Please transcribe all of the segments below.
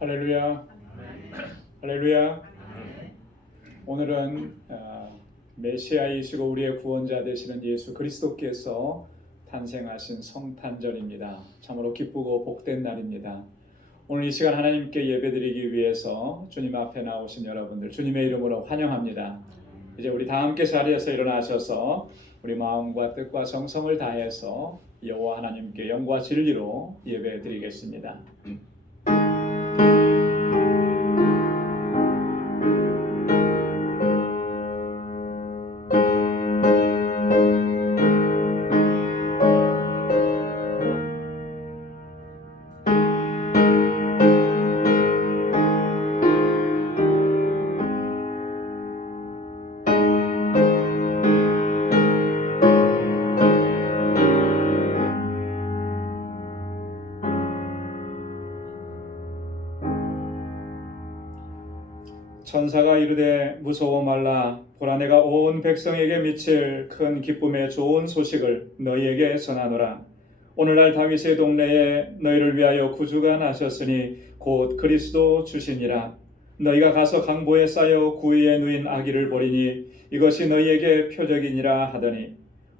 할렐루야. 할렐루야. 오늘은 메시아이시고 우리의 구원자 되시는 예수 그리스도께서 탄생하신 성탄절입니다. 참으로 기쁘고 복된 날입니다. 오늘 이 시간 하나님께 예배드리기 위해서 주님 앞에 나오신 여러분들 주님의 이름으로 환영합니다. 이제 우리 다 함께 자리에서 일어나셔서 우리 마음과 뜻과 정성을 다해서 여호와 하나님께 영과 진리로 예배드리겠습니다. 천사가 이르되 무서워 말라. 보라, 내가 온 백성에게 미칠 큰 기쁨의 좋은 소식을 너희에게 전하노라. 오늘날 다윗의 동네에 너희를 위하여 구주가 나셨으니 곧 그리스도 주시니라. 너희가 가서 강보에 쌓여 구위에 누인 아기를 보리니 이것이 너희에게 표적이니라 하더니,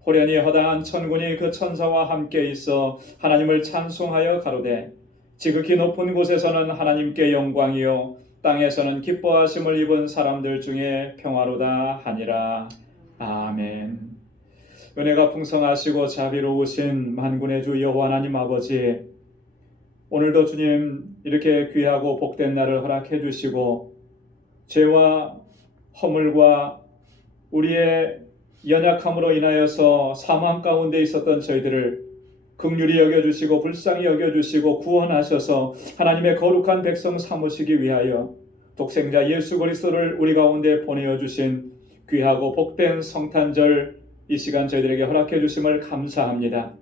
호련히 허다한 천군이 그 천사와 함께 있어 하나님을 찬송하여 가로되, 지극히 높은 곳에서는 하나님께 영광이요 땅에서는 기뻐하심을 입은 사람들 중에 평화로다 하니라. 아멘. 은혜가 풍성하시고 자비로우신 만군의 주 여호와 하나님 아버지, 오늘도 주님 이렇게 귀하고 복된 날을 허락해 주시고 죄와 허물과 우리의 연약함으로 인하여서 사망 가운데 있었던 저희들을 긍휼히 여겨주시고 불쌍히 여겨주시고 구원하셔서 하나님의 거룩한 백성 삼으시기 위하여 독생자 예수 그리스도를 우리 가운데 보내어 주신 귀하고 복된 성탄절 이 시간 저희들에게 허락해 주심을 감사합니다.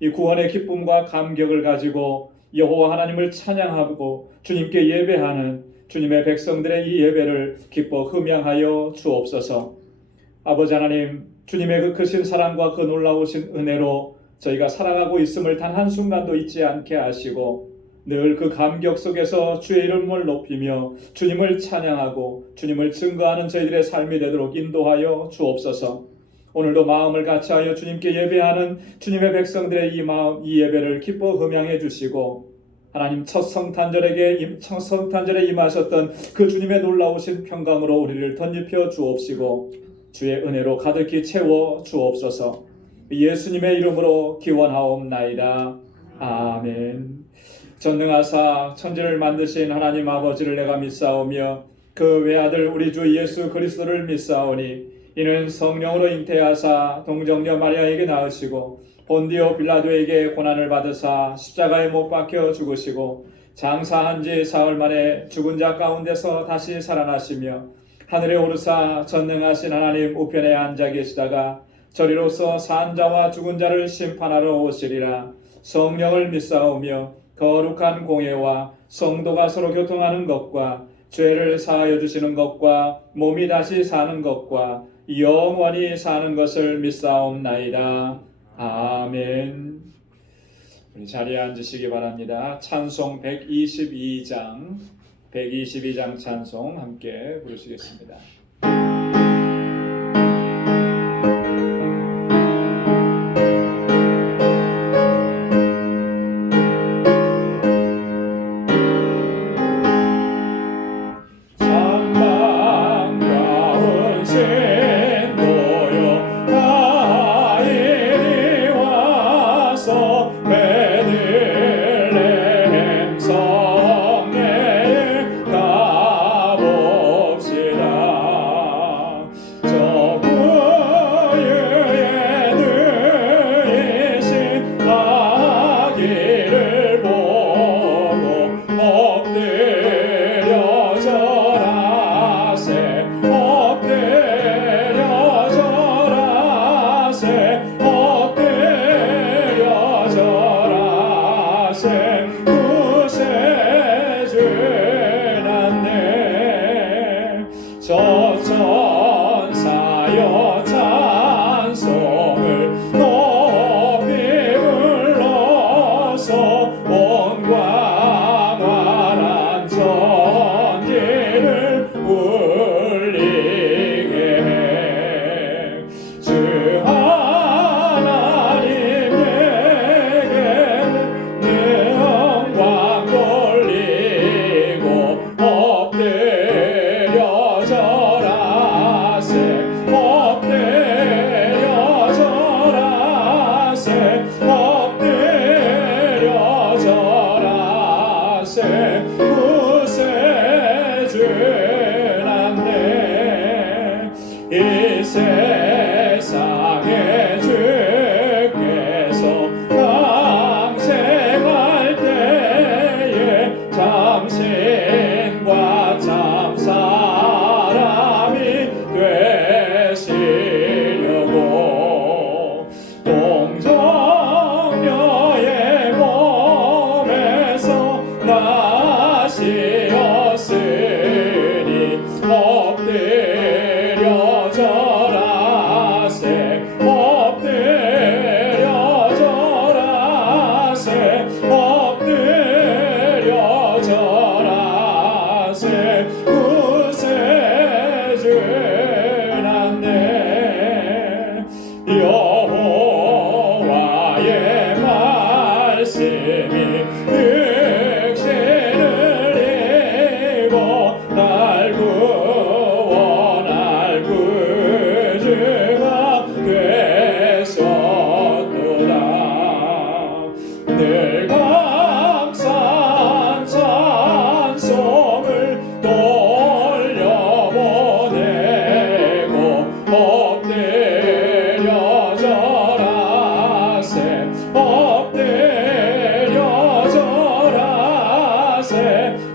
이 구원의 기쁨과 감격을 가지고 여호와 하나님을 찬양하고 주님께 예배하는 주님의 백성들의 이 예배를 기뻐 흠양하여 주옵소서. 아버지 하나님, 주님의 그 크신 사랑과 그 놀라우신 은혜로 저희가 살아가고 있음을 단 한순간도 잊지 않게 하시고 늘 그 감격 속에서 주의 이름을 높이며 주님을 찬양하고 주님을 증거하는 저희들의 삶이 되도록 인도하여 주옵소서. 오늘도 마음을 같이하여 주님께 예배하는 주님의 백성들의 이 마음, 이 예배를 기뻐 흠양해 주시고 하나님 첫 성탄절에 임하셨던 그 주님의 놀라우신 평강으로 우리를 덧입혀 주옵시고 주의 은혜로 가득히 채워 주옵소서. 예수님의 이름으로 기원하옵나이다. 아멘. 전능하사 천지를 만드신 하나님 아버지를 내가 믿사오며 그 외아들 우리 주 예수 그리스도를 믿사오니 이는 성령으로 잉태하사 동정녀 마리아에게 낳으시고 본디오 빌라도에게 고난을 받으사 십자가에 못 박혀 죽으시고 장사한 지 사흘 만에 죽은 자 가운데서 다시 살아나시며 하늘에 오르사 전능하신 하나님 우편에 앉아 계시다가 저리로서 산 자와 죽은 자를 심판하러 오시리라. 성령을 믿사오며 거룩한 공예와 성도가 서로 교통하는 것과 죄를 사하여 주시는 것과 몸이 다시 사는 것과 영원히 사는 것을 믿사옵나이다. 아멘. 우리 자리에 앉으시기 바랍니다. 찬송 122장 찬송 함께 부르시겠습니다. 엎드려 절하세 육신을 입어 날 구원할 구주가 되셨도다. 늘 감사한 찬송을 돌려보내고 엎드려 절하세 엎드려 절하세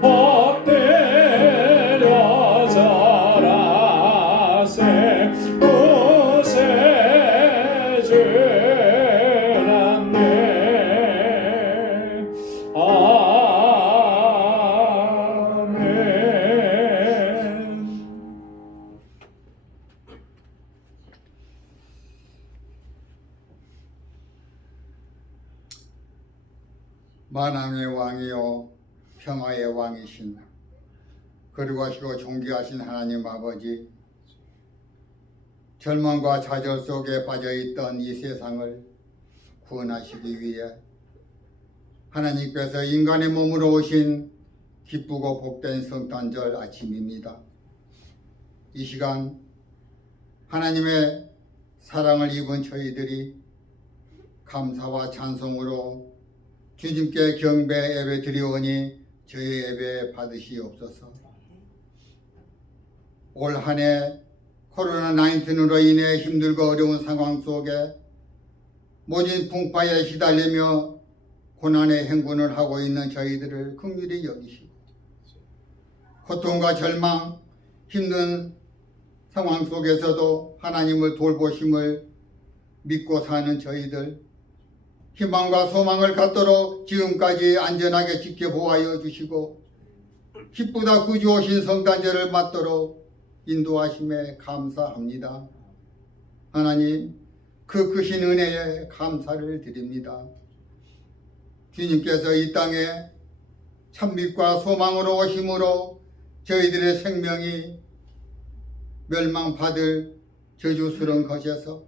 엎드려 절하세 구세주란 아멘. 만왕의 왕이요 평화의 왕이신 거룩하시고 존귀하신 하나님 아버지, 절망과 좌절 속에 빠져있던 이 세상을 구원하시기 위해 하나님께서 인간의 몸으로 오신 기쁘고 복된 성탄절 아침입니다. 이 시간 하나님의 사랑을 입은 저희들이 감사와 찬송으로 주님께 경배 예배 드리오니 저희 예배 받으시옵소서. 올 한 해 코로나19으로 인해 힘들고 어려운 상황 속에 모진 풍파에 시달리며 고난의 행군을 하고 있는 저희들을 긍휼히 여기시고 고통과 절망, 힘든 상황 속에서도 하나님을 돌보심을 믿고 사는 저희들, 희망과 소망을 갖도록 지금까지 안전하게 지켜보아여 주시고 기쁘다 구주 오신 성탄절을 맞도록 인도하심에 감사합니다. 하나님, 그 크신 은혜에 감사를 드립니다. 주님께서 이 땅에 참빛과 소망으로 오심으로 저희들의 생명이 멸망받을 저주스러운 것에서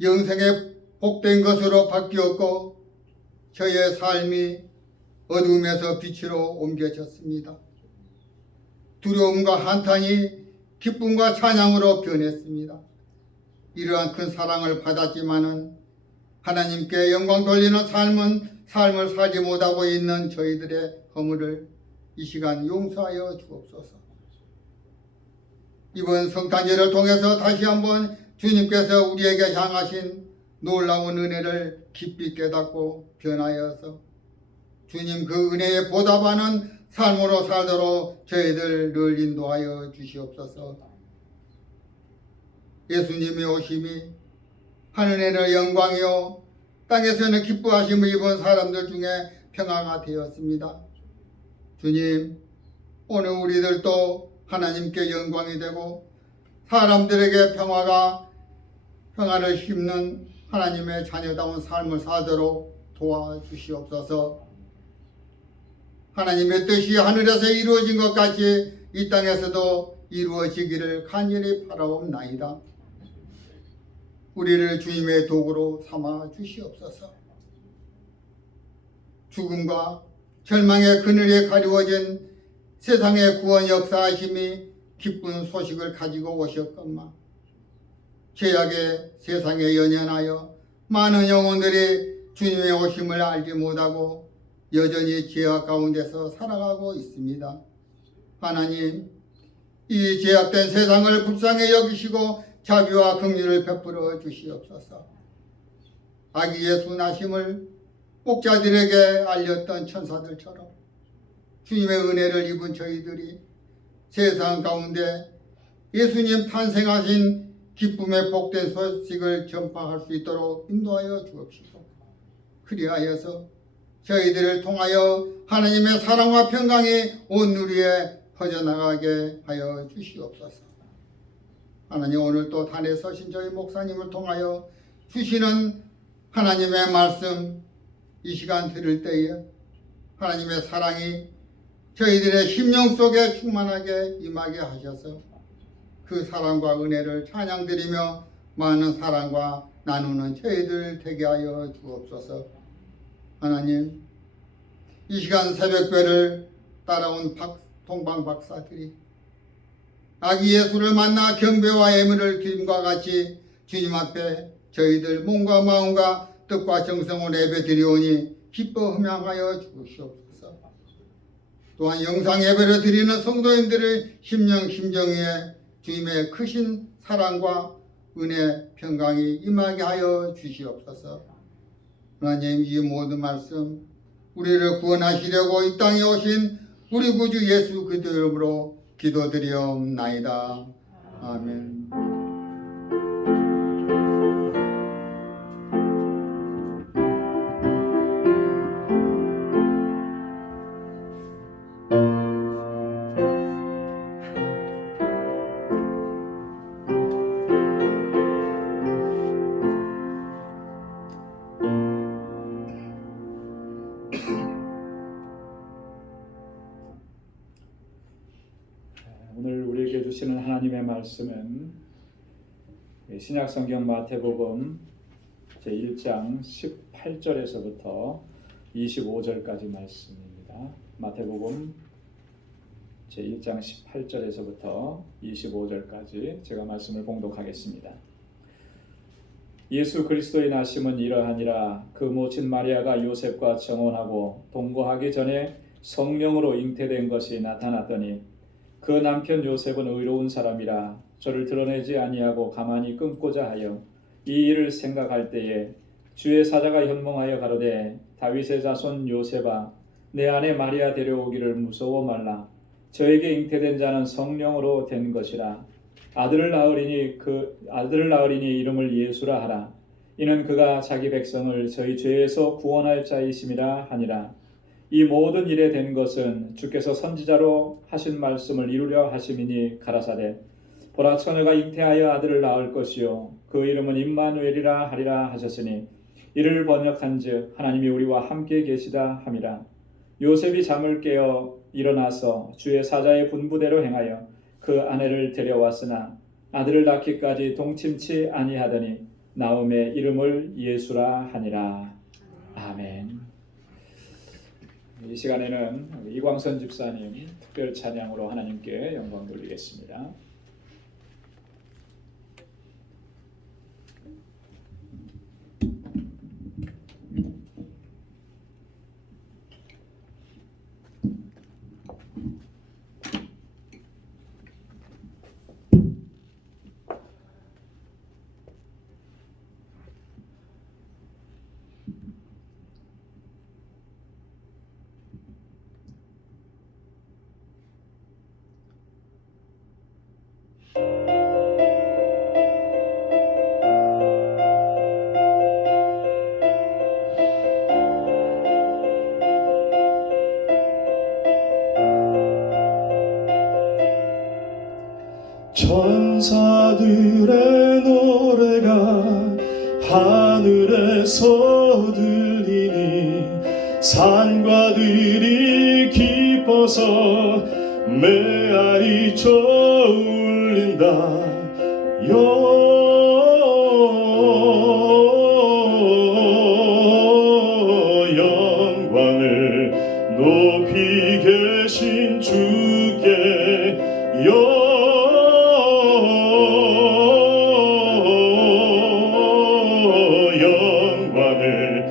영생의 복된 것으로 바뀌었고 저의 삶이 어둠에서 빛으로 옮겨졌습니다. 두려움과 한탄이 기쁨과 찬양으로 변했습니다. 이러한 큰 사랑을 받았지만은 하나님께 영광 돌리는 삶을 살지 못하고 있는 저희들의 허물을 이 시간 용서하여 주옵소서. 이번 성탄절을 통해서 다시 한번 주님께서 우리에게 향하신 놀라운 은혜를 깊이 깨닫고 변하여서 주님 그 은혜에 보답하는 삶으로 살도록 저희들을 인도하여 주시옵소서. 예수님의 오심이 하늘에는 영광이요 땅에서는 기뻐하심을 입은 사람들 중에 평화가 되었습니다. 주님, 오늘 우리들도 하나님께 영광이 되고 사람들에게 평화를 심는 하나님의 자녀다운 삶을 사도록 도와주시옵소서. 하나님의 뜻이 하늘에서 이루어진 것 같이 이 땅에서도 이루어지기를 간절히 바라옵나이다. 우리를 주님의 도구로 삼아 주시옵소서. 죽음과 절망의 그늘에 가리워진 세상의 구원 역사하심이 기쁜 소식을 가지고 오셨건만 죄악의 세상에 연연하여 많은 영혼들이 주님의 오심을 알지 못하고 여전히 죄악 가운데서 살아가고 있습니다. 하나님, 이 죄악된 세상을 불쌍히 여기시고 자비와 긍휼을 베풀어 주시옵소서. 아기 예수 나심을 목자들에게 알렸던 천사들처럼 주님의 은혜를 입은 저희들이 세상 가운데 예수님 탄생하신 기쁨의 복된 소식을 전파할 수 있도록 인도하여 주옵시고 그리하여서 저희들을 통하여 하나님의 사랑과 평강이 온 누리에 퍼져나가게 하여 주시옵소서. 하나님, 오늘 또 단에 서신 저희 목사님을 통하여 주시는 하나님의 말씀 이 시간 들을 때에 하나님의 사랑이 저희들의 심령 속에 충만하게 임하게 하셔서 그 사랑과 은혜를 찬양드리며 많은 사랑과 나누는 저희들 되게 하여 주옵소서. 하나님, 이 시간 새벽별을 따라온 동방 박사들이 아기 예수를 만나 경배와 예물을 드림과 같이 주님 앞에 저희들 몸과 마음과 뜻과 정성을 예배 드리오니 기뻐 흠양하여 주시옵소서. 또한 영상 예배를 드리는 성도님들의 심령 위에 주님의 크신 사랑과 은혜 평강이 임하게 하여 주시옵소서. 하나님, 이 모든 말씀 우리를 구원하시려고 이 땅에 오신 우리 구주 예수 그리스도 이름으로 기도드리옵나이다. 아멘. 오늘 우리에게 주시는 하나님의 말씀은 신약성경 마태복음 제1장 18절에서부터 25절까지 말씀입니다. 마태복음 제1장 18절에서부터 25절까지 제가 말씀을 봉독하겠습니다. 예수 그리스도의 나심은 이러하니라. 그 모친 마리아가 요셉과 정혼하고 동거하기 전에 성령으로 잉태된 것이 나타났더니 그 남편 요셉은 의로운 사람이라 저를 드러내지 아니하고 가만히 끊고자 하여 이 일을 생각할 때에 주의 사자가 현몽하여 가로되 다윗의 자손 요셉아 내 아내 마리아 데려오기를 무서워 말라. 저에게 잉태된 자는 성령으로 된 것이라. 아들을 낳으리니 이름을 예수라 하라. 이는 그가 자기 백성을 저희 죄에서 구원할 자이심이라 하니라. 이 모든 일에 된 것은 주께서 선지자로 하신 말씀을 이루려 하심이니 가라사대 보라 처녀가 잉태하여 아들을 낳을 것이요 그 이름은 임마누엘이라 하리라 하셨으니 이를 번역한즉 하나님이 우리와 함께 계시다 함이라. 요셉이 잠을 깨어 일어나서 주의 사자의 분부대로 행하여 그 아내를 데려왔으나 아들을 낳기까지 동침치 아니하더니 나음의 이름을 예수라 하니라. 아멘. 이 시간에는 이광선 집사님 특별 찬양으로 하나님께 영광 돌리겠습니다. 천사들의 노래가 하늘에서 들리니 산과 들이 기뻐서 메아리 쳐 울린다. 영광을 높이 계신 주께 영광을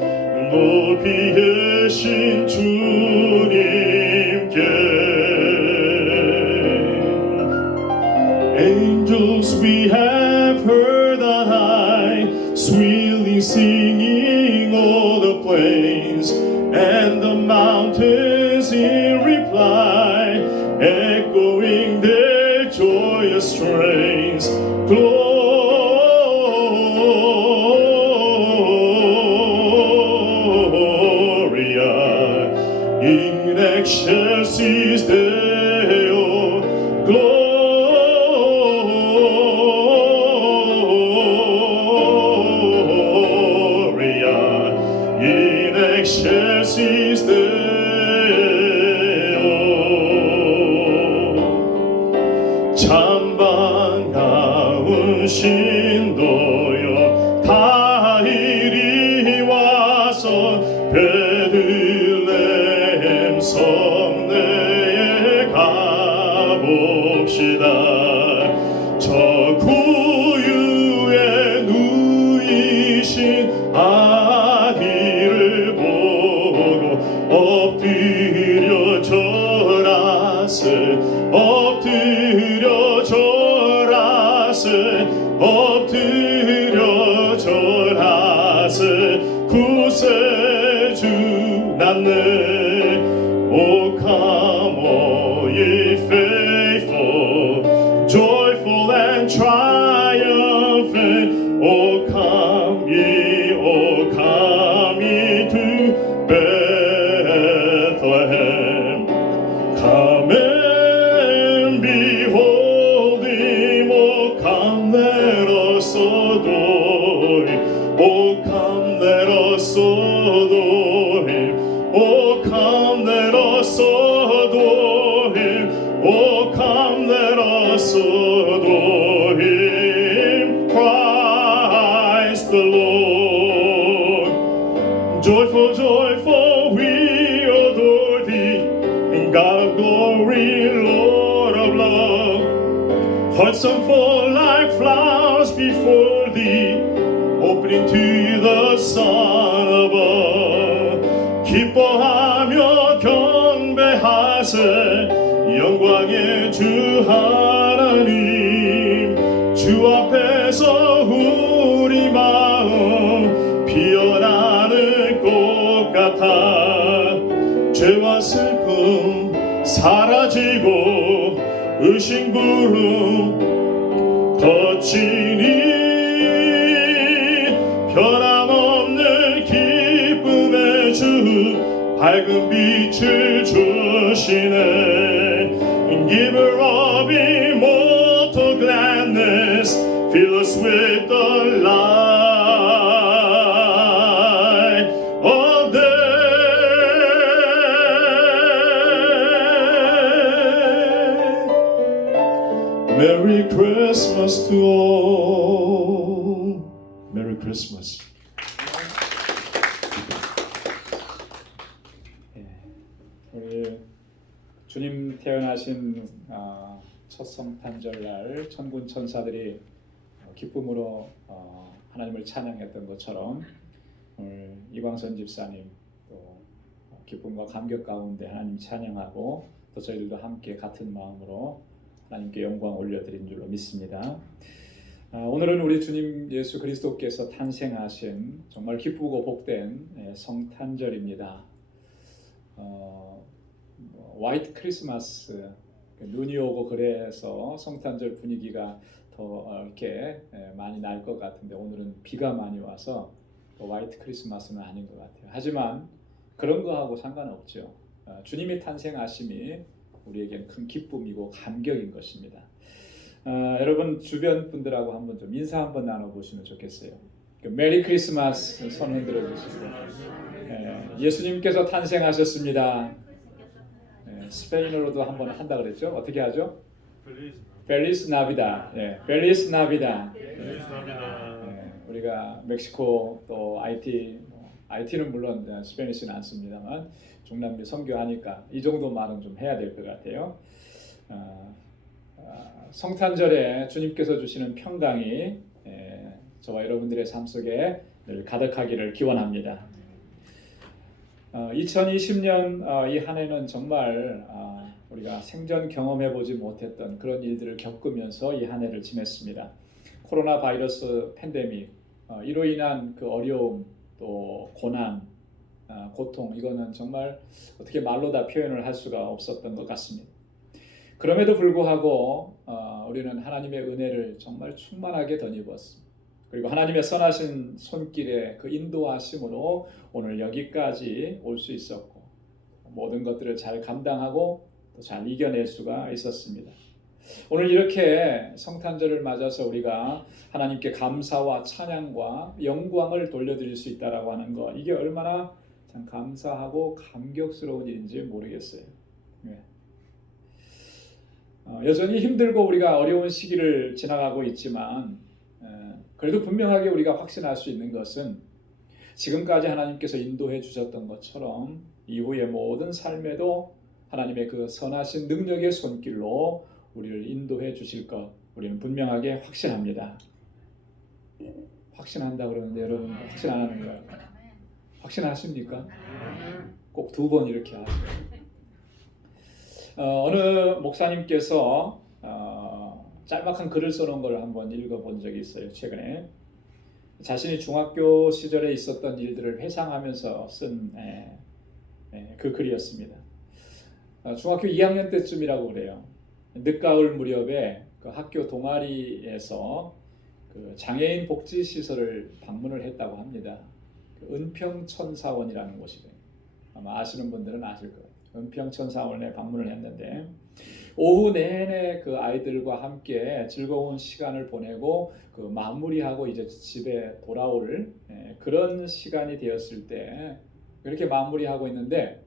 높이 계신 주님께. Angels we have heard on high, sweetly singing o'er the plains, and the mountains in reply, echoing their joyous strains. Gloria in excelsis Deo. Gloria in excelsis Deo. 참 반가운 신도여 다 이리 와서 베들레헴 성내에 가봅시다. 저 구유에 누이신 아기를 보고 엎드려 절하세, 엎드려 절하세, 엎드려 절하세. 구세주 낳네. O come, all ye faithful, joyful and triumphant. O come ye to Bethlehem. Come and behold him. O come, let us adore him. O come, let us adore him. O come, let us adore him. O come, let us adore him. Christ the Lord. Joyful, joyful, we adore thee. In God of glory, Lord of love. Hearts unfold like flowers before thee, opening to the sun above. 기뻐하며 경배하세, 영광의 주 하나님. 주 앞에서 우리 마음 피어나는 꽃 같아. 죄와 슬픔 사라지고 의심 구름 거치니. 변함없는 기쁨의 주, 밝은 빛을 주시네. Giver of immortal gladness, fill us with the light of day. Merry Christmas to all. Merry Christmas. 우리 주님 태어나신 첫 성탄절날 천군 천사들이 기쁨으로 하나님을 찬양했던 것처럼 오늘 이광선 집사님 또 기쁨과 감격 가운데 하나님 찬양하고 또 저희들도 함께 같은 마음으로 하나님께 영광 올려드린 줄로 믿습니다. 오늘은 우리 주님 예수 그리스도께서 탄생하신 정말 기쁘고 복된 성탄절입니다. 화이트 크리스마스, 눈이 오고 그래서 성탄절 분위기가 더 이렇게 많이 날 것 같은데 오늘은 비가 많이 와서 화이트 크리스마스는 아닌 것 같아요. 하지만 그런 거하고 상관없죠. 주님의 탄생하심이 우리에겐 큰 기쁨이고 감격인 것입니다. 여러분 주변 분들하고 한번 좀 인사 한번 나눠보시면 좋겠어요. 메리 크리스마스 손 흔들어 주시고, 예수님께서 탄생하셨습니다. 스페인어로도 한번 한다 그랬죠? 어떻게 하죠? 펠리스 나비다. 펠리스 나비다. 우리가 멕시코 또 IT는 물론 스페니쉬는 안 씁니다만 중남미 선교하니까 이 정도 말은 좀 해야 될 것 같아요. 성탄절에 주님께서 주시는 평강이 저와 여러분들의 삶 속에 늘 가득하기를 기원합니다. 2020년 이 한 해는 정말 우리가 생전 경험해보지 못했던 그런 일들을 겪으면서 이 한 해를 지냈습니다. 코로나 바이러스 팬데믹, 이로 인한 그 어려움, 또 고난, 고통, 이거는 정말 어떻게 말로 다 표현을 할 수가 없었던 것 같습니다. 그럼에도 불구하고 우리는 하나님의 은혜를 정말 충만하게 덧입었습니다. 그리고 하나님의 선하신 손길에 그 인도하심으로 오늘 여기까지 올 수 있었고 모든 것들을 잘 감당하고 또 잘 이겨낼 수가 있었습니다. 오늘 이렇게 성탄절을 맞아서 우리가 하나님께 감사와 찬양과 영광을 돌려드릴 수 있다라고 하는 것, 이게 얼마나 참 감사하고 감격스러운 일인지 모르겠어요. 여전히 힘들고 우리가 어려운 시기를 지나가고 있지만 그래도 분명하게 우리가 확신할 수 있는 것은 지금까지 하나님께서 인도해 주셨던 것처럼 이후의 모든 삶에도 하나님의 그 선하신 능력의 손길로 우리를 인도해 주실 것 우리는 분명하게 확신합니다. 확신한다 그러는데 여러분 확신 안 하는 거예요? 확신하십니까? 꼭 2번 이렇게 하세요. 어느 목사님께서 짤막한 글을 써놓은 걸 한번 읽어본 적이 있어요. 최근에 자신이 중학교 시절에 있었던 일들을 회상하면서 쓴 그 글이었습니다. 중학교 2학년 때쯤이라고 그래요. 늦가을 무렵에 그 학교 동아리에서 그 장애인 복지 시설을 방문을 했다고 합니다. 그 은평천사원이라는 곳이래요. 아마 아시는 분들은 아실 거예요. 은평천사원에 방문을 했는데 오후 내내 그 아이들과 함께 즐거운 시간을 보내고 그 마무리하고 이제 집에 돌아올 그런 시간이 되었을 때 그렇게 마무리하고 있는데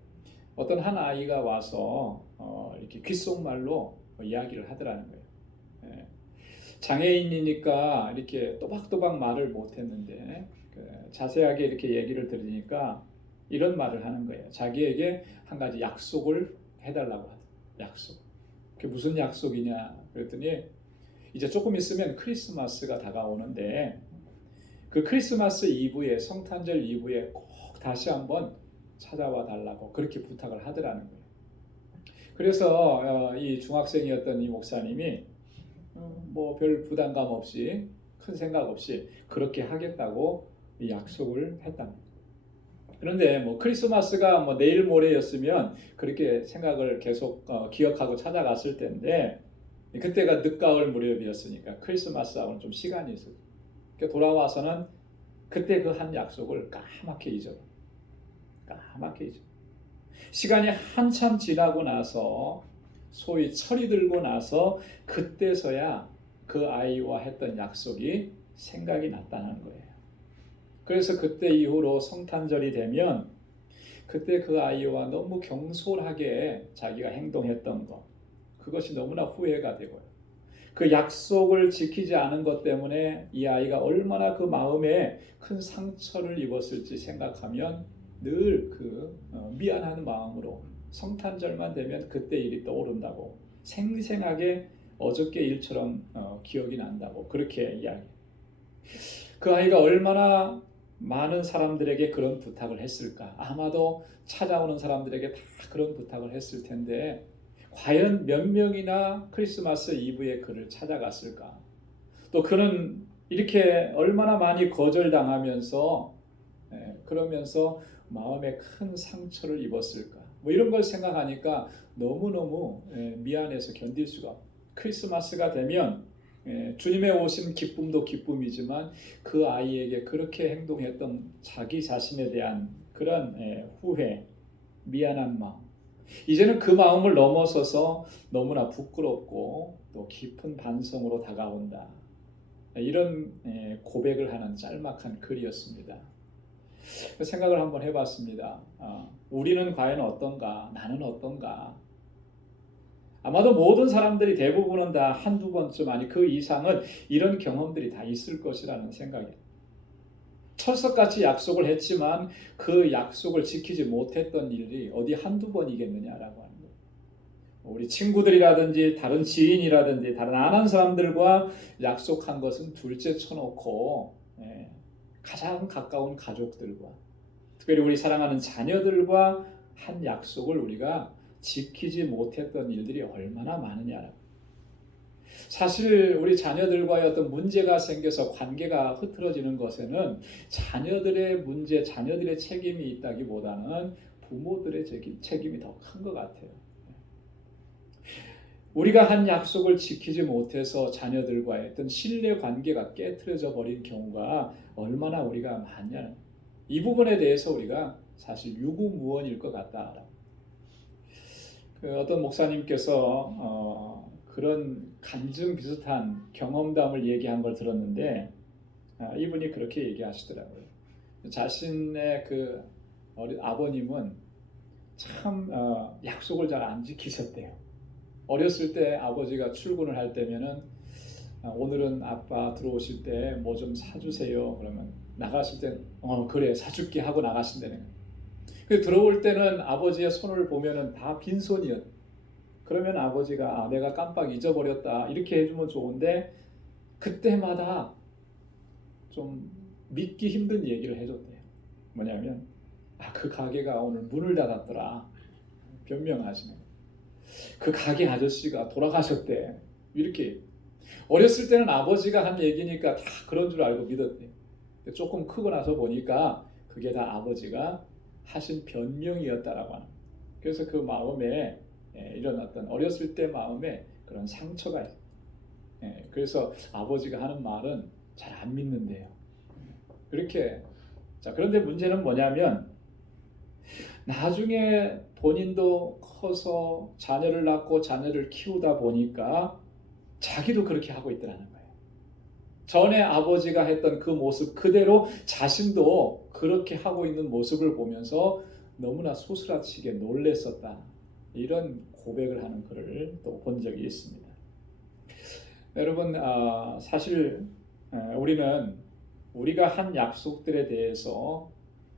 어떤 한 아이가 와서 이렇게 귓속말로 이야기를 하더라는 거예요. 장애인이니까 이렇게 또박또박 말을 못했는데 자세하게 이렇게 얘기를 들으니까 이런 말을 하는 거예요. 자기에게 한 가지 약속을 해달라고 하더라고요. 약속. 그게 무슨 약속이냐 그랬더니 이제 조금 있으면 크리스마스가 다가오는데 그 크리스마스 이브에 성탄절 이브에 꼭 다시 한번 찾아와 달라고 그렇게 부탁을 하더라는 거예요. 그래서 이 중학생이었던 이 목사님이 뭐 별 부담감 없이 큰 생각 없이 그렇게 하겠다고 약속을 했답니다. 그런데 뭐 크리스마스가 뭐 내일 모레였으면 그렇게 생각을 계속 기억하고 찾아갔을 텐데 그때가 늦가을 무렵이었으니까 크리스마스하고는 좀 시간이 있어요. 그러니까 돌아와서는 그때 그 한 약속을 까맣게 잊어요. 까맣게 잊어. 시간이 한참 지나고 나서 소위 철이 들고 나서 그때서야 그 아이와 했던 약속이 생각이 났다는 거예요. 그래서 그때 이후로 성탄절이 되면 그때 그 아이와 너무 경솔하게 자기가 행동했던 것 그것이 너무나 후회가 되고요. 그 약속을 지키지 않은 것 때문에 이 아이가 얼마나 그 마음에 큰 상처를 입었을지 생각하면 늘 그 미안한 마음으로 성탄절만 되면 그때 일이 떠오른다고 생생하게 어저께 일처럼 기억이 난다고 그렇게 이야기해요. 그 아이가 얼마나 많은 사람들에게 그런 부탁을 했을까? 아마도 찾아오는 사람들에게 다 그런 부탁을 했을 텐데 과연 몇 명이나 크리스마스 이브에 그를 찾아갔을까? 또 그는 이렇게 얼마나 많이 거절당하면서 그러면서 마음에 큰 상처를 입었을까? 뭐 이런 걸 생각하니까 너무너무 미안해서 견딜 수가 없어요. 크리스마스가 되면 주님의 오신 기쁨도 기쁨이지만 그 아이에게 그렇게 행동했던 자기 자신에 대한 그런 후회, 미안한 마음 이제는 그 마음을 넘어서서 너무나 부끄럽고 또 깊은 반성으로 다가온다. 이런 고백을 하는 짤막한 글이었습니다. 생각을 한번 해봤습니다. 우리는 과연 어떤가? 나는 어떤가? 아마도 모든 사람들이 대부분은 다 한두 번쯤 아니 그 이상은 이런 경험들이 다 있을 것이라는 생각이에요. 철석같이 약속을 했지만 그 약속을 지키지 못했던 일이 어디 한두 번이겠느냐라고 하는 거예요. 우리 친구들이라든지 다른 지인이라든지 다른 아는 사람들과 약속한 것은 둘째 쳐놓고 가장 가까운 가족들과 특별히 우리 사랑하는 자녀들과 한 약속을 우리가 지키지 못했던 일들이 얼마나 많으냐라고. 사실 우리 자녀들과의 어떤 문제가 생겨서 관계가 흐트러지는 것에는 자녀들의 문제, 자녀들의 책임이 있다기보다는 부모들의 책임이 더 큰 것 같아요. 우리가 한 약속을 지키지 못해서 자녀들과의 어떤 신뢰 관계가 깨트려져 버린 경우가 얼마나 우리가 많냐. 이 부분에 대해서 우리가 사실 유구무원일 것 같다. 어떤 목사님께서 그런 간증 비슷한 경험담을 얘기한 걸 들었는데 이분이 그렇게 얘기하시더라고요. 자신의 그 아버님은 참 약속을 잘 안 지키셨대요. 어렸을 때 아버지가 출근을 할 때면은 오늘은 아빠 들어오실 때 뭐 좀 사주세요. 그러면 나가실 때 그래 사줄게 하고 나가신다는 거예요. 그 들어올 때는 아버지의 손을 보면은 다 빈손이었. 그러면 아버지가 내가 깜빡 잊어버렸다 이렇게 해주면 좋은데 그때마다 좀 믿기 힘든 얘기를 해줬대요. 뭐냐면 그 가게가 오늘 문을 닫았더라. 변명하시네. 그 가게 아저씨가 돌아가셨대. 이렇게 어렸을 때는 아버지가 한 얘기니까 다 그런 줄 알고 믿었대. 조금 크고 나서 보니까 그게 다 아버지가 하신 변명이었다라고 하는. 그래서 그 마음에 일어났던 어렸을 때 마음에 그런 상처가 있어요. 그래서 아버지가 하는 말은 잘 안 믿는데요. 그렇게. 자, 그런데 문제는 뭐냐면 나중에 본인도 커서 자녀를 낳고 자녀를 키우다 보니까 자기도 그렇게 하고 있더라는 거예요. 전에 아버지가 했던 그 모습 그대로 자신도 그렇게 하고 있는 모습을 보면서 너무나 소스라치게 놀랬었다. 이런 고백을 하는 글을 또 본 적이 있습니다. 여러분, 사실 우리는 우리가 한 약속들에 대해서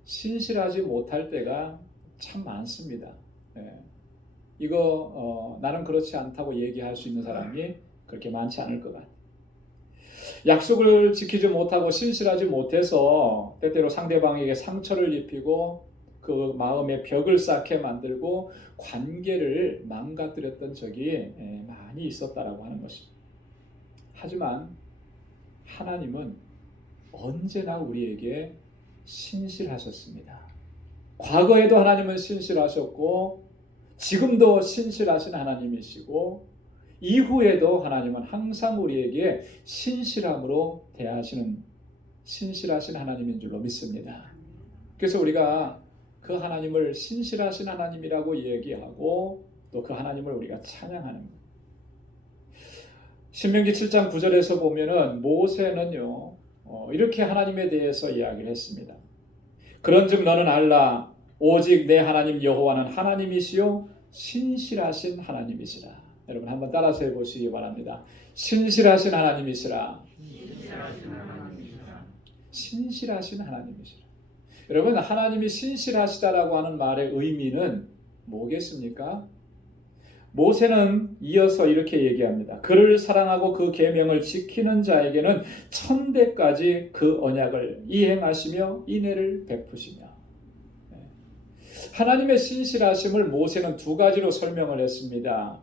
신실하지 못할 때가 참 많습니다. 이거 나는 그렇지 않다고 얘기할 수 있는 사람이 그렇게 많지 않을 것 같아요. 약속을 지키지 못하고 신실하지 못해서 때때로 상대방에게 상처를 입히고 그 마음에 벽을 쌓게 만들고 관계를 망가뜨렸던 적이 많이 있었다라고 하는 것입니다. 하지만 하나님은 언제나 우리에게 신실하셨습니다. 과거에도 하나님은 신실하셨고 지금도 신실하신 하나님이시고 이후에도 하나님은 항상 우리에게 신실함으로 대하시는 신실하신 하나님인 줄로 믿습니다. 그래서 우리가 그 하나님을 신실하신 하나님이라고 얘기하고 또 그 하나님을 우리가 찬양하는 거예요. 신명기 7장 9절에서 보면은 모세는요 이렇게 하나님에 대해서 이야기를 했습니다. 그런즉 너는 알라 오직 내 하나님 여호와는 하나님이시요 신실하신 하나님이시라. 여러분 한번 따라서 해보시기 바랍니다. 신실하신 하나님이시라. 신실하신 하나님이시라. 여러분 하나님이 신실하시다라고 하는 말의 의미는 뭐겠습니까? 모세는 이어서 이렇게 얘기합니다. 그를 사랑하고 그 계명을 지키는 자에게는 천대까지 그 언약을 이행하시며 인애를 베푸시며. 하나님의 신실하심을 모세는 두 가지로 설명을 했습니다.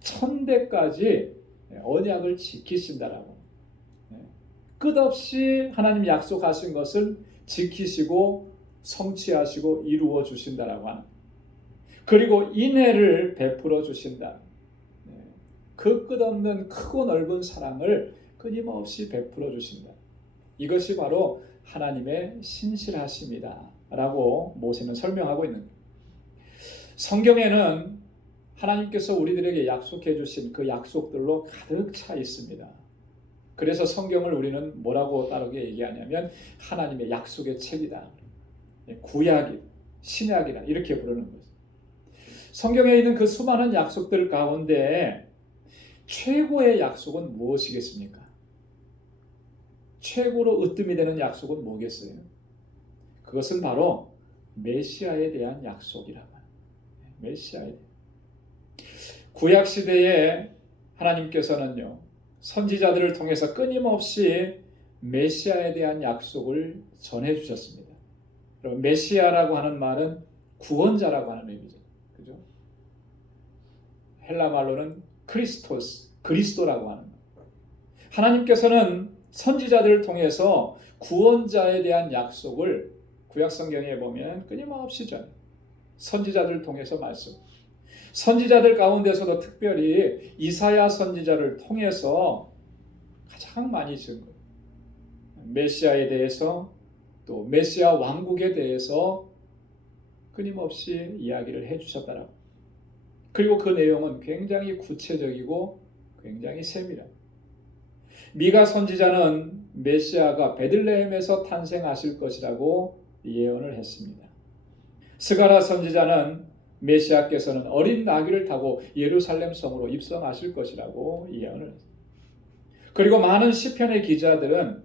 천대까지 언약을 지키신다라고. 끝없이 하나님 약속하신 것을 지키시고 성취하시고 이루어 주신다라고 하는. 그리고 인애를 베풀어 주신다. 그 끝없는 크고 넓은 사랑을 끊임없이 베풀어 주신다. 이것이 바로 하나님의 신실하심이다 라고 모세는 설명하고 있는 거예요. 성경에는 하나님께서 우리들에게 약속해 주신 그 약속들로 가득 차 있습니다. 그래서 성경을 우리는 뭐라고 따르게 얘기하냐면 하나님의 약속의 책이다. 구약이, 신약이다 이렇게 부르는 거죠. 성경에 있는 그 수많은 약속들 가운데 최고의 약속은 무엇이겠습니까? 최고로 으뜸이 되는 약속은 뭐겠어요? 그것은 바로 메시아에 대한 약속이라고 합니다. 메시아에 대한. 구약 시대에 하나님께서는요 선지자들을 통해서 끊임없이 메시아에 대한 약속을 전해 주셨습니다. 그럼 메시아라고 하는 말은 구원자라고 하는 의미죠. 그죠? 헬라 말로는 크리스토스, 그리스도라고 하는 말. 하나님께서는 선지자들을 통해서 구원자에 대한 약속을 구약 성경에 보면 끊임없이 전해. 선지자들을 통해서 말씀. 선지자들 가운데서도 특별히 이사야 선지자를 통해서 가장 많이 증거. 메시아에 대해서 또 메시아 왕국에 대해서 끊임없이 이야기를 해주셨다라고. 그리고 그 내용은 굉장히 구체적이고 굉장히 세밀한. 미가 선지자는 메시아가 베들레헴에서 탄생하실 것이라고 예언을 했습니다. 스가랴 선지자는 메시아께서는 어린 나귀를 타고 예루살렘 성으로 입성하실 것이라고 예언을 했습니다. 그리고 많은 시편의 기자들은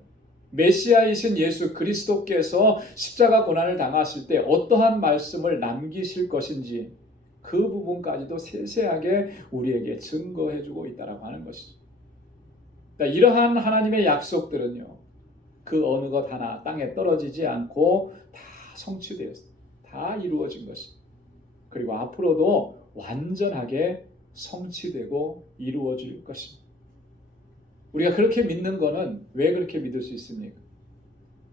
메시아이신 예수 그리스도께서 십자가 고난을 당하실 때 어떠한 말씀을 남기실 것인지 그 부분까지도 세세하게 우리에게 증거해주고 있다라고 하는 것이죠. 그러니까 이러한 하나님의 약속들은요, 그 어느 것 하나 땅에 떨어지지 않고 다 성취되었어요. 다 이루어진 것입니다. 그리고 앞으로도 완전하게 성취되고 이루어질 것입니다. 우리가 그렇게 믿는 것은 왜 그렇게 믿을 수 있습니까?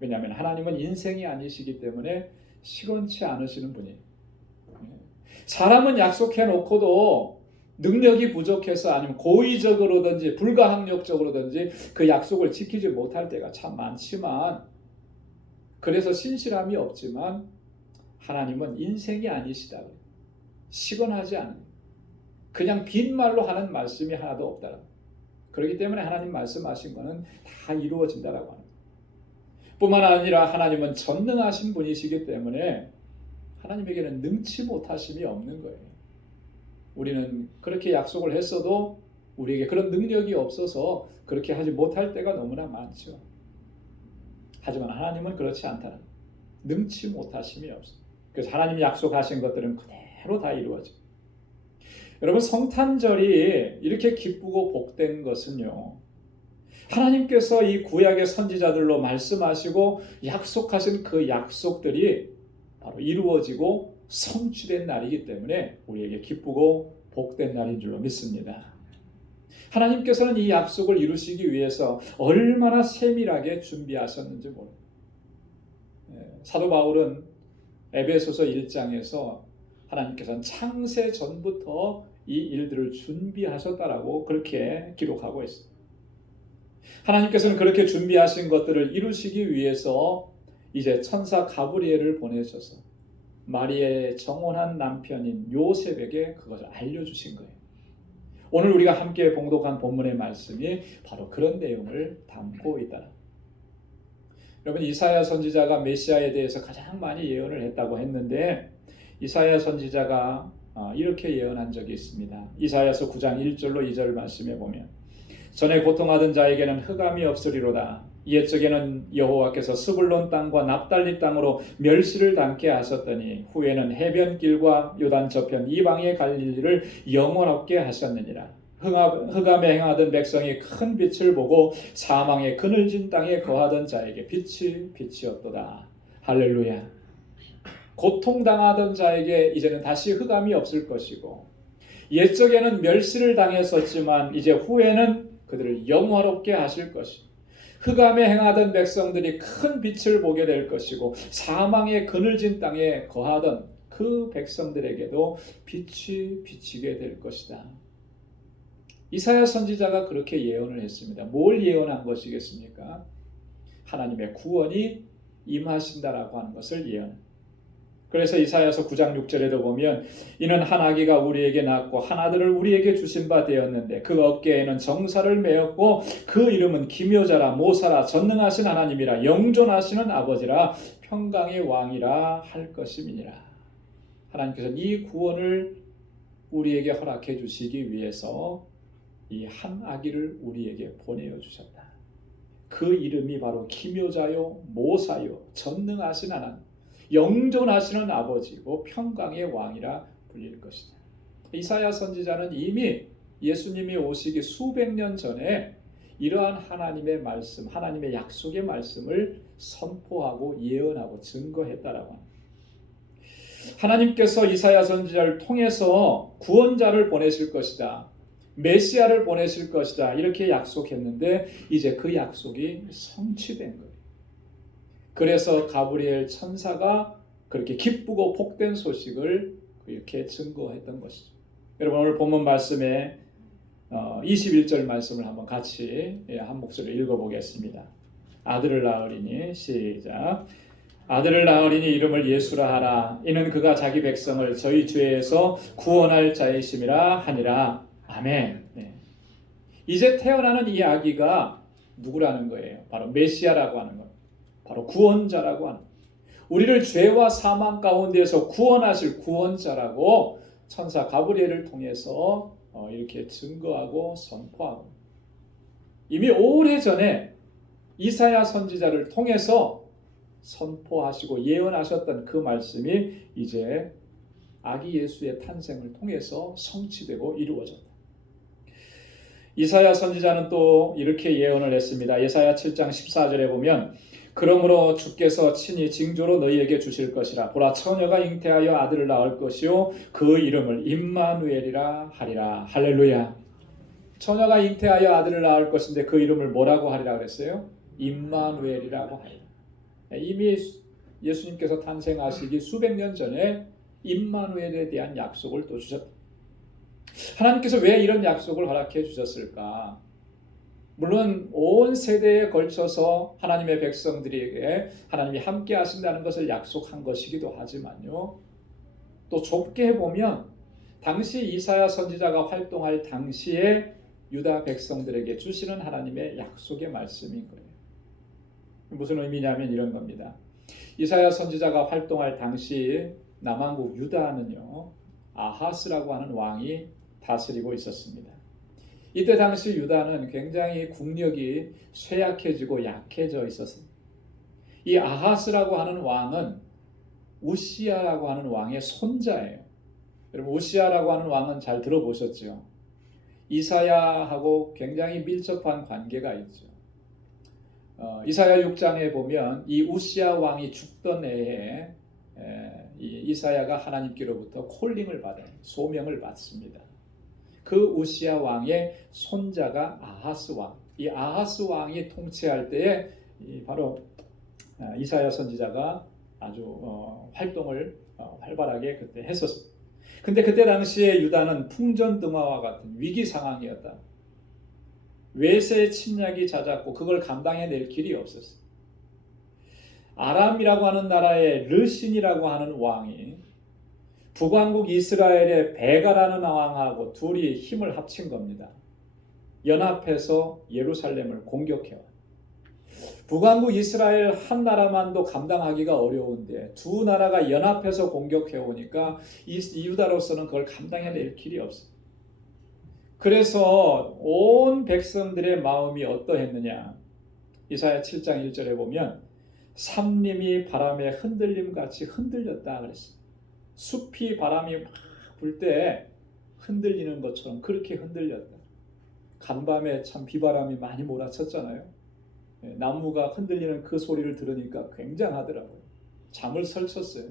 왜냐하면 하나님은 인생이 아니시기 때문에 시건치 않으시는 분이에요. 사람은 약속해 놓고도 능력이 부족해서 아니면 고의적으로든지 불가항력적으로든지 그 약속을 지키지 못할 때가 참 많지만, 그래서 신실함이 없지만 하나님은 인생이 아니시다. 시건하지 않는, 그냥 빈말로 하는 말씀이 하나도 없다. 그렇기 때문에 하나님 말씀하신 것은 다 이루어진다라고 하는 거예요. 뿐만 아니라 하나님은 전능하신 분이시기 때문에 하나님에게는 능치 못하심이 없는 거예요. 우리는 그렇게 약속을 했어도 우리에게 그런 능력이 없어서 그렇게 하지 못할 때가 너무나 많죠. 하지만 하나님은 그렇지 않다는, 능치 못하심이 없어요. 그래서 하나님이 약속하신 것들은 그대로 다 이루어져요. 여러분, 성탄절이 이렇게 기쁘고 복된 것은요, 하나님께서 이 구약의 선지자들로 말씀하시고 약속하신 그 약속들이 바로 이루어지고 성취된 날이기 때문에 우리에게 기쁘고 복된 날인 줄로 믿습니다. 하나님께서는 이 약속을 이루시기 위해서 얼마나 세밀하게 준비하셨는지 모릅니다. 사도 바울은 에베소서 1장에서 하나님께서는 창세 전부터 이 일들을 준비하셨다라고 그렇게 기록하고 있습니다. 하나님께서는 그렇게 준비하신 것들을 이루시기 위해서 이제 천사 가브리엘을 보내셔서 마리아의 정혼한 남편인 요셉에게 그것을 알려주신 거예요. 오늘 우리가 함께 봉독한 본문의 말씀이 바로 그런 내용을 담고 있다. 여러분, 이사야 선지자가 메시아에 대해서 가장 많이 예언을 했다고 했는데, 이사야 선지자가 이렇게 예언한 적이 있습니다. 이사야서 9장 1절로 2절 말씀에 보면, 전에 고통하던 자에게는 흑암이 없으리로다. 옛적에는 여호와께서 스불론 땅과 납달리 땅으로 멸시를 당케 하셨더니 후에는 해변길과 요단 저편 이방에 갈 일을 영원롭게 하셨느니라. 흑암에 행하던 백성이 큰 빛을 보고 사망의 그늘진 땅에 거하던 자에게 빛이 빛이었도다. 할렐루야. 고통당하던 자에게 이제는 다시 흑암이 없을 것이고, 옛적에는 멸시를 당했었지만 이제 후에는 그들을 영화롭게 하실 것이고, 흑암에 행하던 백성들이 큰 빛을 보게 될 것이고, 사망의 그늘진 땅에 거하던 그 백성들에게도 빛이 비치게 될 것이다. 이사야 선지자가 그렇게 예언을 했습니다. 뭘 예언한 것이겠습니까? 하나님의 구원이 임하신다라고 하는 것을 예언. 그래서 이사야서 9장 6절에도 보면, 이는 한 아기가 우리에게 낳고 한 아들을 우리에게 주신 바 되었는데 그 어깨에는 정사를 메었고 그 이름은 기묘자라 모사라 전능하신 하나님이라 영존하시는 아버지라 평강의 왕이라 할 것임이니라. 하나님께서는 이 구원을 우리에게 허락해 주시기 위해서 이 한 아기를 우리에게 보내어 주셨다. 그 이름이 바로 기묘자요 모사요 전능하신 하나님, 영존하시는 아버지고 평강의 왕이라 불릴 것이다. 이사야 선지자는 이미 예수님이 오시기 수백 년 전에 이러한 하나님의 말씀, 하나님의 약속의 말씀을 선포하고 예언하고 증거했다라고 합니다. 하나님께서 이사야 선지자를 통해서 구원자를 보내실 것이다, 메시아를 보내실 것이다, 이렇게 약속했는데 이제 그 약속이 성취된 거예요. 그래서 가브리엘 천사가 그렇게 기쁘고 복된 소식을 이렇게 증거했던 것이죠. 여러분, 오늘 본문 말씀에 21절 말씀을 한번 같이 한 목소리로 읽어보겠습니다. 아들을 낳으리니, 시작. 아들을 낳으리니 이름을 예수라 하라. 이는 그가 자기 백성을 저희 죄에서 구원할 자이심이라 하니라. 아멘. 네. 이제 태어나는 이 아기가 누구라는 거예요? 바로 메시아라고 하는 것, 바로 구원자라고 하는, 우리를 죄와 사망 가운데에서 구원하실 구원자라고 천사 가브리엘을 통해서 이렇게 증거하고 선포하고, 이미 오래전에 이사야 선지자를 통해서 선포하시고 예언하셨던 그 말씀이 이제 아기 예수의 탄생을 통해서 성취되고 이루어졌다. 이사야 선지자는 또 이렇게 예언을 했습니다. 예사야 7장 14절에 보면 그러므로 주께서 친히 징조로 너희에게 주실 것이라. 보라, 처녀가 잉태하여 아들을 낳을 것이요 그 이름을 임마누엘이라 하리라. 할렐루야. 처녀가 잉태하여 아들을 낳을 것인데 그 이름을 뭐라고 하리라 그랬어요? 임마누엘이라고 하리라. 이미 예수님께서 탄생하시기 수백 년 전에 임마누엘에 대한 약속을 또 주셨다. 하나님께서 왜 이런 약속을 허락해 주셨을까? 물론 온 세대에 걸쳐서 하나님의 백성들에게 하나님이 함께 하신다는 것을 약속한 것이기도 하지만요. 또 좁게 보면 당시 이사야 선지자가 활동할 당시에 유다 백성들에게 주시는 하나님의 약속의 말씀인 거예요. 무슨 의미냐면 이런 겁니다. 이사야 선지자가 활동할 당시 남왕국 유다는요, 아하스라고 하는 왕이 다스리고 있었습니다. 이때 당시 유다는 굉장히 국력이 쇠약해지고 약해져 있었어요. 이 아하스라고 하는 왕은 우시야라고 하는 왕의 손자예요. 여러분, 우시야라고 하는 왕은 잘 들어보셨죠? 이사야하고 굉장히 밀접한 관계가 있죠. 이사야 6장에 보면 이 우시야 왕이 죽던 해에 이사야가 하나님께로부터 콜링을 받아요. 소명을 받습니다. 그 우시야 왕의 손자가 아하스 왕. 이 아하스 왕이 통치할 때에 바로 이사야 선지자가 아주 활동을 활발하게 그때 했었어요. 근데 그때 당시에 유다는 풍전등화와 같은 위기 상황이었다. 외세 침략이 잦았고 그걸 감당해낼 길이 없었어요. 아람이라고 하는 나라의 르신이라고 하는 왕이 북왕국 이스라엘의 베가라는 왕하고 둘이 힘을 합친 겁니다. 연합해서 예루살렘을 공격해와. 북왕국 이스라엘 한 나라만도 감당하기가 어려운데 두 나라가 연합해서 공격해오니까 이 유다로서는 그걸 감당해낼 길이 없어요. 그래서 온 백성들의 마음이 어떠했느냐. 이사야 7장 1절에 보면 삼림이 바람에 흔들림같이 흔들렸다 그랬어요. 숲이 바람이 막 불 때 흔들리는 것처럼 그렇게 흔들렸다. 간밤에 참 비바람이 많이 몰아쳤잖아요. 나무가 흔들리는 그 소리를 들으니까 굉장하더라고요. 잠을 설쳤어요.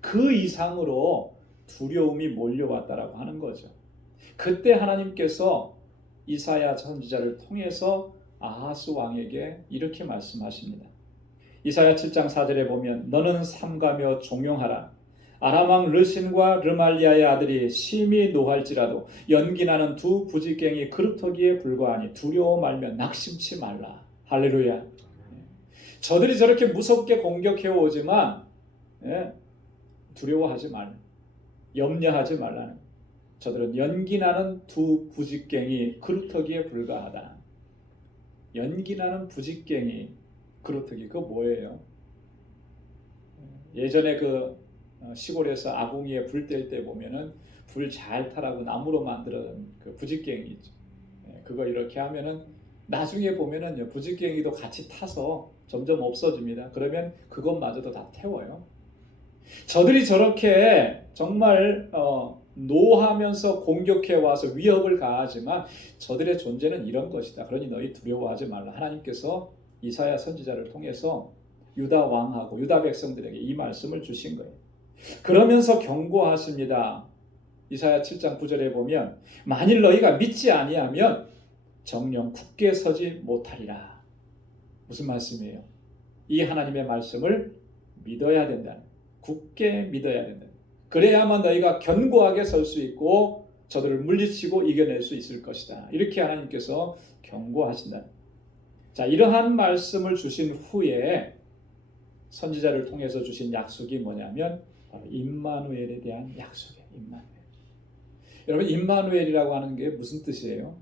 그 이상으로 두려움이 몰려왔다라고 하는 거죠. 그때 하나님께서 이사야 선지자를 통해서 아하스 왕에게 이렇게 말씀하십니다. 이사야 7장 4절에 보면 너는 삼가며 종용하라. 아람 왕 르신과 르말리아의 아들이 심히 노할지라도 연기나는 두 부지깽이 그루터기에 불과하니 두려워 말며 낙심치 말라. 할렐루야. 저들이 저렇게 무섭게 공격해 오지만 두려워하지 말라. 염려하지 말라는. 저들은 연기나는 두 부지깽이 그루터기에 불과하다. 연기나는 부지깽이 그루터기 그거 뭐예요? 예전에 그 시골에서 아궁이에 불 뗄 때 보면은 불 잘 타라고 나무로 만든 그 부지깽이 있죠. 그거 이렇게 하면은 나중에 보면은 부지깽이도 같이 타서 점점 없어집니다. 그러면 그것마저도 다 태워요. 저들이 저렇게 정말 노하면서 공격해 와서 위협을 가하지만 저들의 존재는 이런 것이다. 그러니 너희 두려워하지 말라. 하나님께서 이사야 선지자를 통해서 유다 왕하고 유다 백성들에게 이 말씀을 주신 거예요. 그러면서 경고하십니다. 이사야 7장 9절에 보면 만일 너희가 믿지 아니하면 정녕 굳게 서지 못하리라. 무슨 말씀이에요? 이 하나님의 말씀을 믿어야 된다. 굳게 믿어야 된다. 그래야만 너희가 견고하게 설 수 있고 저들을 물리치고 이겨낼 수 있을 것이다. 이렇게 하나님께서 경고하신다. 자, 이러한 말씀을 주신 후에 선지자를 통해서 주신 약속이 뭐냐면 바로 임마누엘에 대한 약속이에요. 임마누엘. 여러분, 임마누엘이라고 하는 게 무슨 뜻이에요?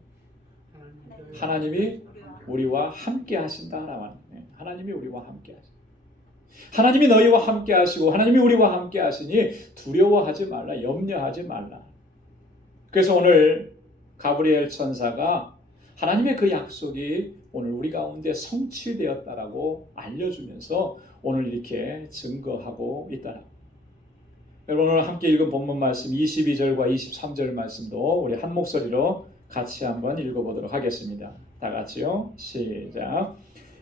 하나님이 우리와 함께 하신다. 하나님이 우리와 함께 하신다. 하나님이 너희와 함께 하시고 하나님이 우리와 함께 하시니 두려워하지 말라. 염려하지 말라. 그래서 오늘 가브리엘 천사가 하나님의 그 약속이 오늘 우리 가운데 성취되었다라고 알려주면서 오늘 이렇게 증거하고 있다. 여러분 오늘 함께 읽은 본문 말씀 22절과 23절 말씀도 우리 한 목소리로 같이 한번 읽어보도록 하겠습니다. 다 같이요. 시작.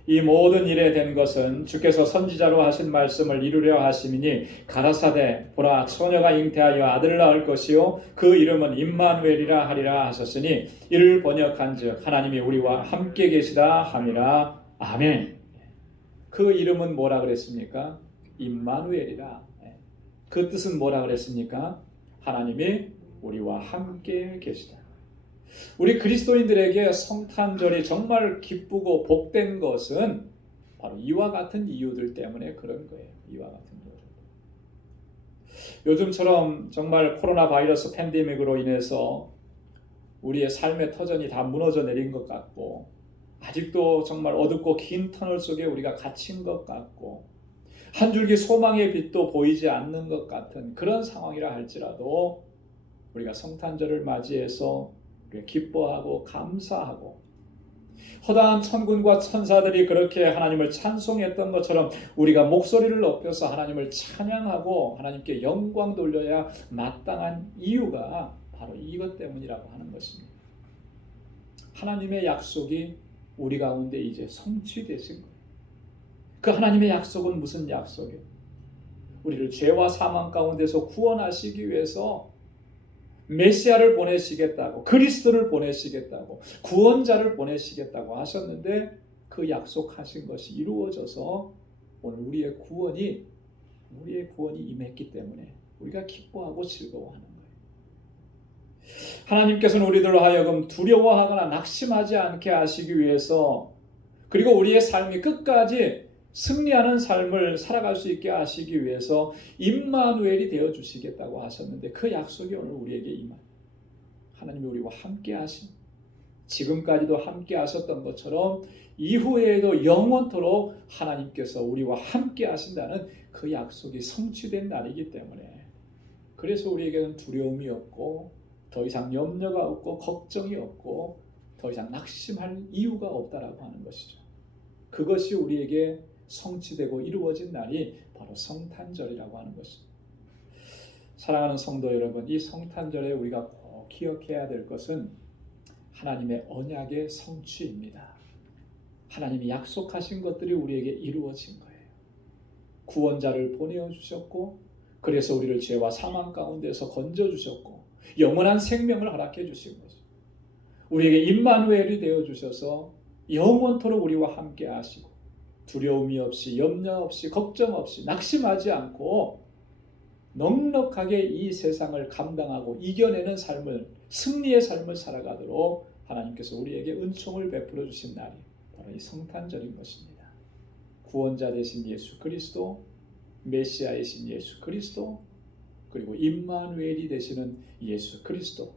이 모든 일에 된 것은 주께서 선지자로 하신 말씀을 이루려 하심이니 가라사대 보라 처녀가 잉태하여 아들을 낳을 것이요 그 이름은 임마누엘이라 하리라 하셨으니 이를 번역한즉 하나님이 우리와 함께 계시다 함이라. 아멘. 그 이름은 뭐라 그랬습니까? 임마누엘이라. 그 뜻은 뭐라 그랬습니까? 하나님이 우리와 함께 계시다. 우리 그리스도인들에게 성탄절이 정말 기쁘고 복된 것은 바로 이와 같은 이유들 때문에 그런 거예요. 이와 같은 이유들. 요즘처럼 정말 코로나 바이러스 팬데믹으로 인해서 우리의 삶의 터전이 다 무너져 내린 것 같고 아직도 정말 어둡고 긴 터널 속에 우리가 갇힌 것 같고 한 줄기 소망의 빛도 보이지 않는 것 같은 그런 상황이라 할지라도 우리가 성탄절을 맞이해서 기뻐하고 감사하고 허다한 천군과 천사들이 그렇게 하나님을 찬송했던 것처럼 우리가 목소리를 높여서 하나님을 찬양하고 하나님께 영광 돌려야 마땅한 이유가 바로 이것 때문이라고 하는 것입니다. 하나님의 약속이 우리 가운데 이제 성취되신 거예요. 그 하나님의 약속은 무슨 약속이에요? 우리를 죄와 사망 가운데서 구원하시기 위해서 메시아를 보내시겠다고, 그리스도를 보내시겠다고, 구원자를 보내시겠다고 하셨는데 그 약속하신 것이 이루어져서 오늘 우리의 구원이 임했기 때문에 우리가 기뻐하고 즐거워하는 거예요. 하나님께서는 우리들로 하여금 두려워하거나 낙심하지 않게 하시기 위해서 그리고 우리의 삶이 끝까지 승리하는 삶을 살아갈 수 있게 하시기 위해서 임마누엘이 되어주시겠다고 하셨는데 그 약속이 오늘 우리에게 임한 하나님이 우리와 함께 하신 지금까지도 함께 하셨던 것처럼 이후에도 영원토록 하나님께서 우리와 함께 하신다는 그 약속이 성취된 날이기 때문에 그래서 우리에게는 두려움이 없고 더 이상 염려가 없고 걱정이 없고 더 이상 낙심할 이유가 없다라고 하는 것이죠. 그것이 우리에게 성취되고 이루어진 날이 바로 성탄절이라고 하는 것입니다. 사랑하는 성도 여러분, 이 성탄절에 우리가 꼭 기억해야 될 것은 하나님의 언약의 성취입니다. 하나님이 약속하신 것들이 우리에게 이루어진 거예요. 구원자를 보내주셨고 그래서 우리를 죄와 사망 가운데서 건져주셨고 영원한 생명을 허락해 주신 거죠. 우리에게 임마누엘이 되어주셔서 영원토록 우리와 함께 하시고 두려움이 없이 염려 없이 걱정 없이 낙심하지 않고 넉넉하게 이 세상을 감당하고 이겨내는 삶을 승리의 삶을 살아가도록 하나님께서 우리에게 은총을 베풀어 주신 날이 바로 이 성탄절인 것입니다. 구원자 되신 예수 그리스도, 메시아이신 예수 그리스도, 그리고 임마누엘이 되시는 예수 그리스도,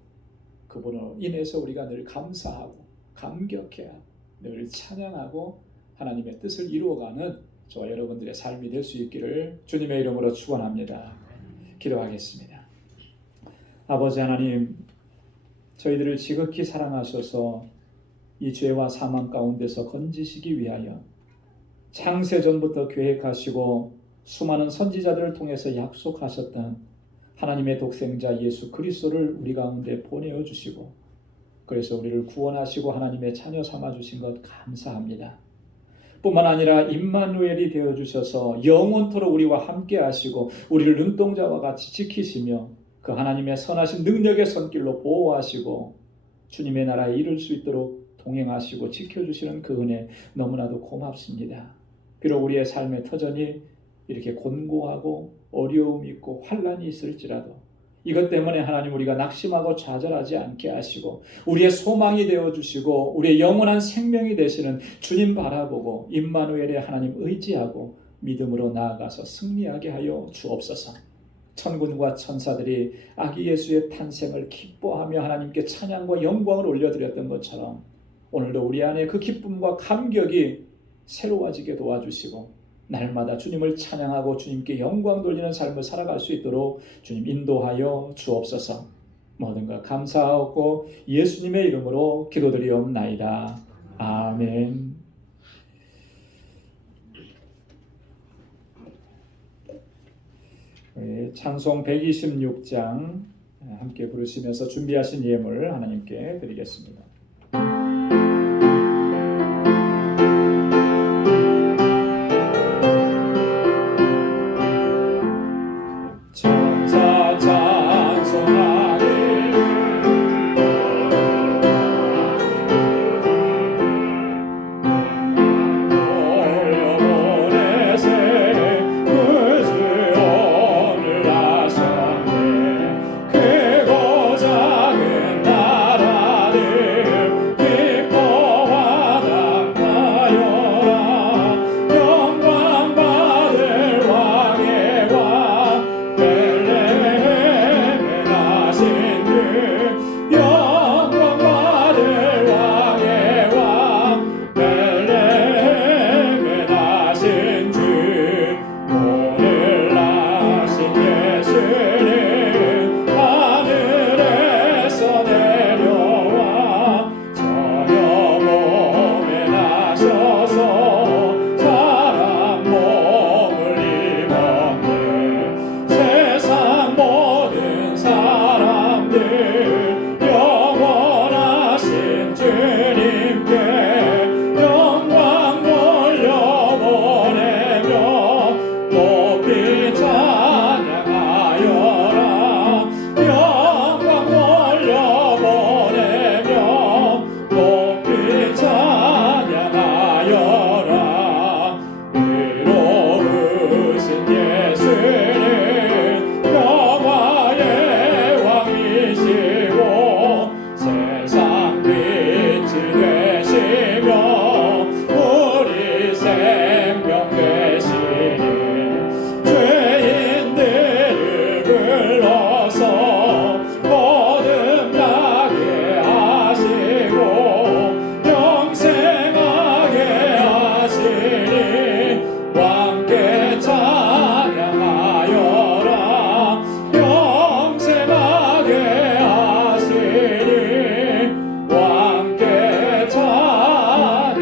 그분으로 인해서 우리가 늘 감사하고 감격해야 늘 찬양하고 하나님의 뜻을 이루어가는 저와 여러분들의 삶이 될 수 있기를 주님의 이름으로 축원합니다. 기도하겠습니다. 아버지 하나님, 저희들을 지극히 사랑하셔서 이 죄와 사망 가운데서 건지시기 위하여 창세전부터 계획하시고 수많은 선지자들을 통해서 약속하셨던 하나님의 독생자 예수 그리스도를 우리 가운데 보내어 주시고 그래서 우리를 구원하시고 하나님의 자녀 삼아 주신 것 감사합니다. 뿐만 아니라 임마누엘이 되어주셔서 영원토록 우리와 함께 하시고 우리를 눈동자와 같이 지키시며 그 하나님의 선하신 능력의 손길로 보호하시고 주님의 나라에 이룰 수 있도록 동행하시고 지켜주시는 그 은혜 너무나도 고맙습니다. 비록 우리의 삶의 터전이 이렇게 곤고하고 어려움이 있고 환란이 있을지라도 이것 때문에 하나님 우리가 낙심하고 좌절하지 않게 하시고 우리의 소망이 되어주시고 우리의 영원한 생명이 되시는 주님 바라보고 임마누엘의 하나님 의지하고 믿음으로 나아가서 승리하게 하여 주옵소서. 천군과 천사들이 아기 예수의 탄생을 기뻐하며 하나님께 찬양과 영광을 올려드렸던 것처럼 오늘도 우리 안에 그 기쁨과 감격이 새로워지게 도와주시고 날마다 주님을 찬양하고 주님께 영광 돌리는 삶을 살아갈 수 있도록 주님 인도하여 주옵소서. 모든 것 감사하고 예수님의 이름으로 기도드리옵나이다. 아멘. 찬송 126장 함께 부르시면서 준비하신 예물 하나님께 드리겠습니다. 천사 찬송하기를 올려보내세 그 주원을 하셨네. 크고 작은 나라들 기뻐하다 하여라. 영광 받을 왕의 왕 벨레헴에 나신 주 영광 받을 왕의 왕 벨레헴에 나신 주 오늘 나신 예수는 하늘에서 내려와 저녁 몸에 나셔서 사람 몸을 입었네. 세상 모든 사람들 영원하신 주님께 영광 돌려보내며 높이 찬양하여라. 영광 돌려보내며 높이 찬양하여라. 의로우신 예수는 영화의 왕이시고 세상 빛이 되시며 우리 생명 되시니 죄인들을 불러서 거듭나게 하시고 영생하게 하시니 왕께 찬양하여라. 영생하게 하시니 왕께 찬양하여라.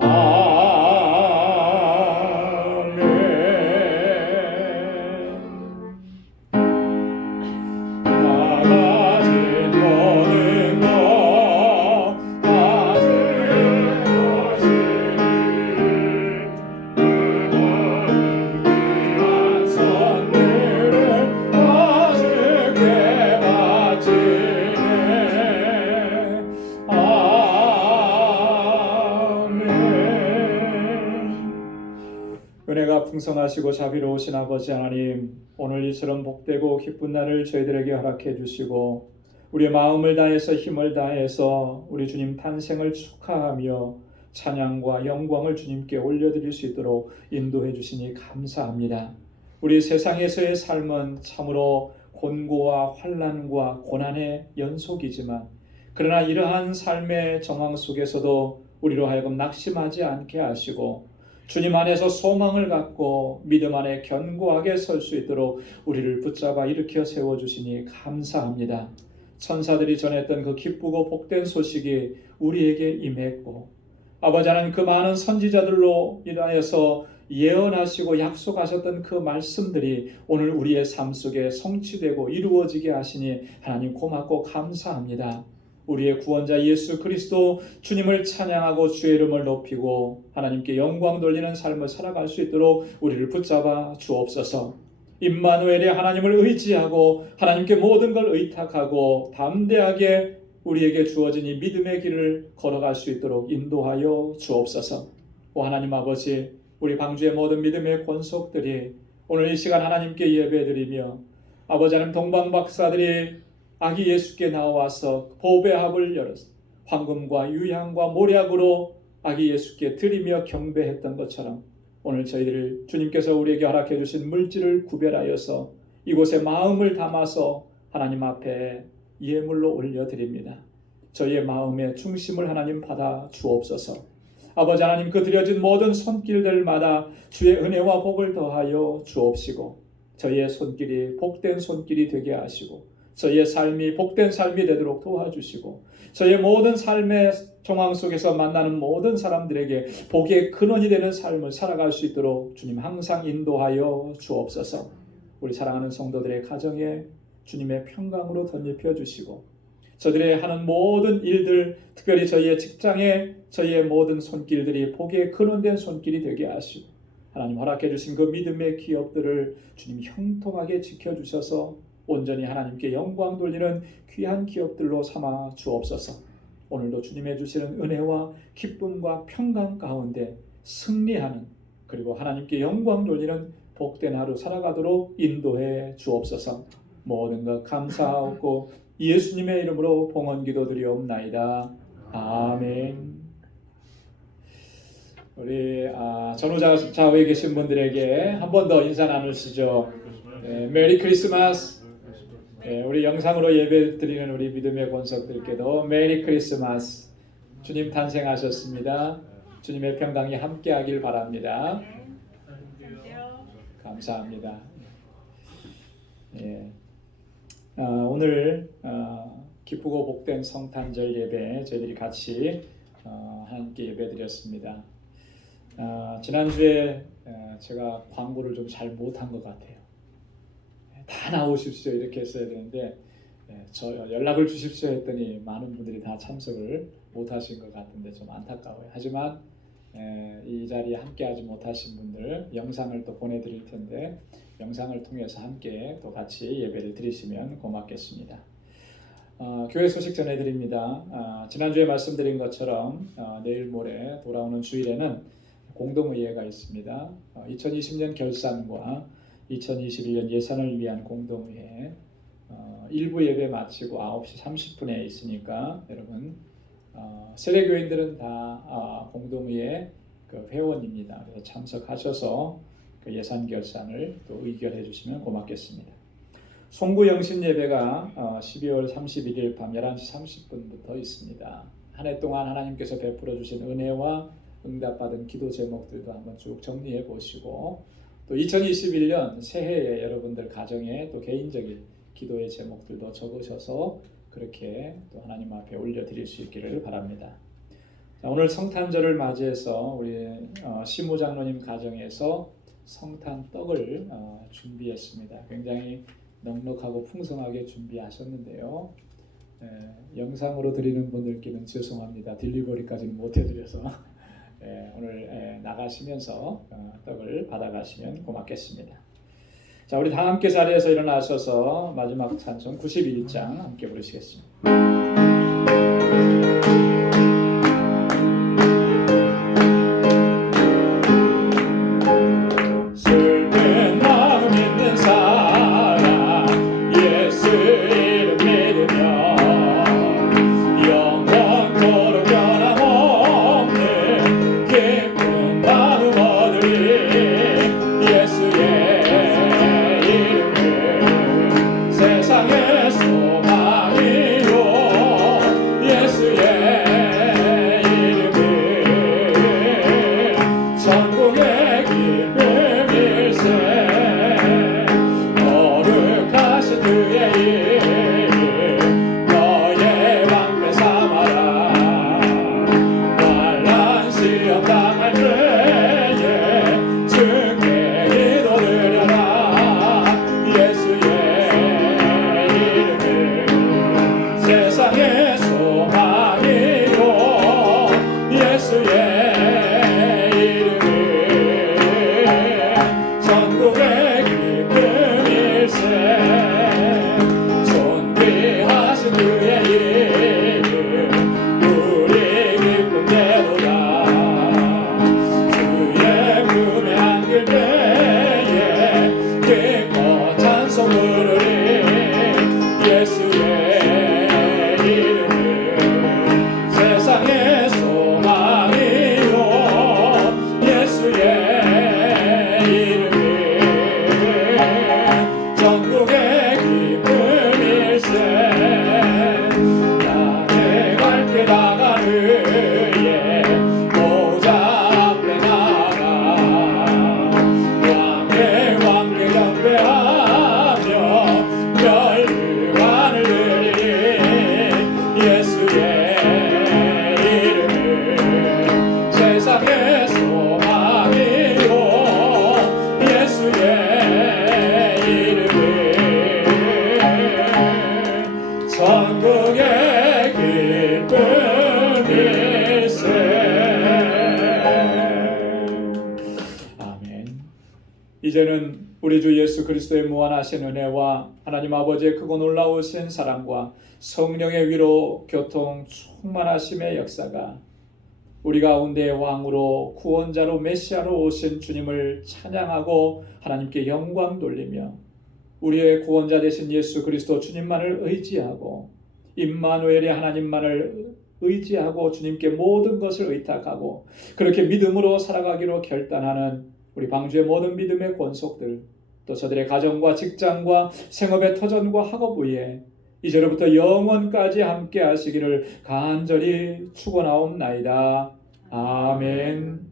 아멘. 나가진 모든 것 가진 선물을 아쉽게 바치네. 아멘. 은혜가 풍성하시고 자비로우신 아버지 하나님, 오늘 이처럼 복되고 기쁜 날을 저희들에게 허락해 주시고 우리의 마음을 다해서 힘을 다해서 우리 주님 탄생을 축하하며 찬양과 영광을 주님께 올려드릴 수 있도록 인도해 주시니 감사합니다. 우리 세상에서의 삶은 참으로 곤고와 환난과 고난의 연속이지만 그러나 이러한 삶의 정황 속에서도 우리로 하여금 낙심하지 않게 하시고 주님 안에서 소망을 갖고 믿음 안에 견고하게 설 수 있도록 우리를 붙잡아 일으켜 세워주시니 감사합니다. 천사들이 전했던 그 기쁘고 복된 소식이 우리에게 임했고 아버지 하나님 그 많은 선지자들로 인하여서 예언하시고 약속하셨던 그 말씀들이 오늘 우리의 삶 속에 성취되고 이루어지게 하시니 하나님 고맙고 감사합니다. 우리의 구원자 예수 그리스도 주님을 찬양하고 주의 이름을 높이고 하나님께 영광 돌리는 삶을 살아갈 수 있도록 우리를 붙잡아 주옵소서. 임마누엘의 하나님을 의지하고 하나님께 모든 걸 의탁하고 담대하게 우리에게 주어진 이 믿음의 길을 걸어갈 수 있도록 인도하여 주옵소서. 오 하나님 아버지, 우리 방주의 모든 믿음의 권속들이 오늘 이 시간 하나님께 예배드리며 아버지 하나님 동방 박사들이 아기 예수께 나와서 보배 합을 열어서 황금과 유향과 모략으로 아기 예수께 드리며 경배했던 것처럼 오늘 저희들 주님께서 우리에게 허락해 주신 물질을 구별하여서 이곳에 마음을 담아서 하나님 앞에 예물로 올려드립니다. 저희의 마음의 중심을 하나님 받아 주옵소서. 아버지 하나님 그 드려진 모든 손길들마다 주의 은혜와 복을 더하여 주옵시고 저희의 손길이 복된 손길이 되게 하시고 저희의 삶이 복된 삶이 되도록 도와주시고 저희의 모든 삶의 정황 속에서 만나는 모든 사람들에게 복의 근원이 되는 삶을 살아갈 수 있도록 주님 항상 인도하여 주옵소서. 우리 사랑하는 성도들의 가정에 주님의 평강으로 덧입혀 주시고 저들의 하는 모든 일들, 특별히 저희의 직장에 저희의 모든 손길들이 복의 근원된 손길이 되게 하시고 하나님 허락해 주신 그 믿음의 기업들을 주님 형통하게 지켜주셔서 온전히 하나님께 영광 돌리는 귀한 기업들로 삼아 주옵소서. 오늘도 주님의 주시는 은혜와 기쁨과 평강 가운데 승리하는 그리고 하나님께 영광 돌리는 복된 하루 살아가도록 인도해 주옵소서. 모든 것 감사하고 예수님의 이름으로 봉헌 기도드리옵나이다. 아멘. 우리 전후좌우에 계신 분들에게 한 번 더 인사 나누시죠. 메리 크리스마스. 우리 영상으로 예배 드리는 우리 믿음의 권속들께도 메리 크리스마스. 주님 탄생하셨습니다. 주님의 평강이 함께하길 바랍니다. 감사합니다. 오늘 기쁘고 복된 성탄절 예배 저희들이 같이 함께 예배드렸습니다. 지난주에 제가 광고를 좀 잘 못한 것 같아요. 다 나오십시오 이렇게 했어야 되는데 저 연락을 주십시오 했더니 많은 분들이 다 참석을 못하신 것 같은데 좀 안타까워요. 하지만 이 자리에 함께하지 못하신 분들 영상을 또 보내드릴 텐데 영상을 통해서 함께 또 같이 예배를 드리시면 고맙겠습니다. 교회 소식 전해드립니다. 지난주에 말씀드린 것처럼 내일 모레 돌아오는 주일에는 공동의회가 있습니다. 2020년 결산과 2021년 예산을 위한 공동의회 1부 예배 마치고 9시 30분에 있으니까 여러분 세례교인들은 다 공동의회 그 회원입니다. 그래서 참석하셔서 그 예산 결산을 또 의결해 주시면 고맙겠습니다. 송구 영신 예배가 12월 31일 밤 11시 30분부터 있습니다. 한 해 동안 하나님께서 베풀어 주신 은혜와 응답받은 기도 제목들도 한번 쭉 정리해 보시고 또 2021년 새해에 여러분들 가정에 또 개인적인 기도의 제목들도 적으셔서 그렇게 또 하나님 앞에 올려드릴 수 있기를 바랍니다. 자, 오늘 성탄절을 맞이해서 우리 시모 장로님 가정에서 성탄 떡을 준비했습니다. 굉장히 넉넉하고 풍성하게 준비하셨는데요. 영상으로 드리는 분들께는 죄송합니다. 딜리버리까지는 못 해드려서 오늘 나가시면서 떡을 받아가시면 고맙겠습니다. 자, 우리 다 함께 자리에서 일어나셔서 마지막 찬송 91장 함께 부르시겠습니다. 슬픈 마음 있는 사람 예수 이름 믿으며 영원토록 변함없는 기쁜 마음 얻으리 예수의 이름을 세상의 소망이요 예수 그리스도의 무한하신 은혜와 하나님 아버지의 크고 놀라우신 사랑과 성령의 위로 교통 충만하심의 역사가 우리 가운데 왕으로 구원자로 메시아로 오신 주님을 찬양하고 하나님께 영광 돌리며 우리의 구원자 되신 예수 그리스도 주님만을 의지하고 임마누엘의 하나님만을 의지하고 주님께 모든 것을 의탁하고 그렇게 믿음으로 살아가기로 결단하는 우리 방주의 모든 믿음의 권속들, 또 저들의 가정과 직장과 생업의 터전과 학업 위에 이제로부터 영원까지 함께 하시기를 간절히 축원하옵나이다. 아멘.